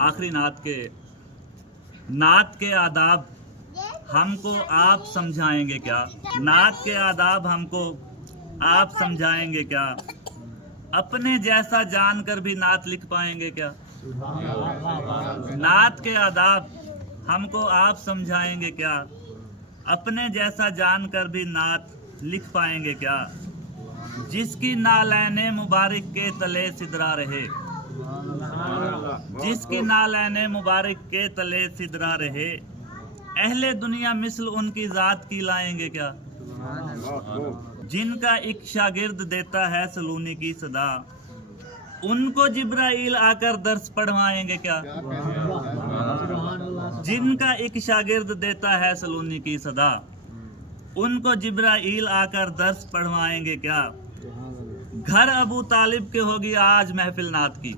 आखिरी नात के आदाब हमको आप समझाएंगे क्या? नात के आदाब हमको आप समझाएंगे क्या? अपने जैसा जानकर भी नात लिख पाएंगे क्या? नात के आदाब हमको आप समझाएंगे क्या? अपने जैसा जानकर भी नात लिख पाएंगे क्या? जिसकी नालैने मुबारक के तले सिदरा रहे, जिसकी नालैने मुबारक के तले सिदरा रहे, अहले दुनिया मिसल उनकी जात की लाएंगे क्या? जिनका एक शागिर्द देता है सलूनी की सदा, उनको जिब्राइल आकर दर्स पढ़वाएंगे क्या? जिनका एक शागिर्द देता है सलूनी की सदा, उनको जिब्राइल आकर दर्स पढ़वाएंगे क्या? घर अबू तालिब के होगी आज महफिल नात की,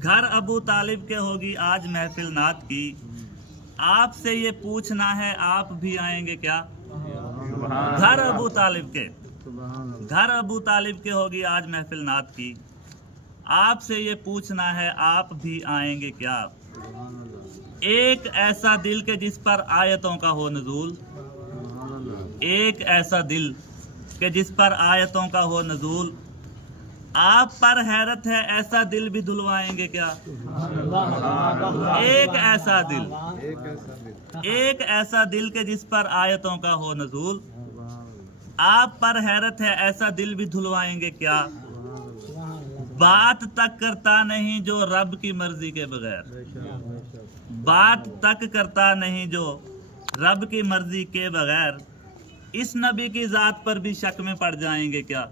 घर अबू तालिब के होगी आज महफिल नात की। आपसे ये पूछना है आप भी आएंगे क्या? घर अबू तालिब के, घर अबू तालिब के होगी आज महफिल नात की। आपसे ये पूछना है आप भी आएंगे क्या? एक ऐसा दिल के जिस पर आयतों का हो नजूल, एक ऐसा दिल के जिस पर आयतों का हो नजूल, आप पर हैरत है ऐसा दिल भी धुलवाएंगे क्या? एक ऐसा दिल, एक ऐसा दिल के जिस पर आयतों का हो नजूल, आप पर हैरत है ऐसा दिल भी धुलवाएंगे क्या? बात तक करता नहीं जो रब की मर्जी के बगैर, बात तक करता नहीं जो रब की मर्जी के बगैर, इस नबी की जात पर भी शक में पड़ जाएंगे क्या?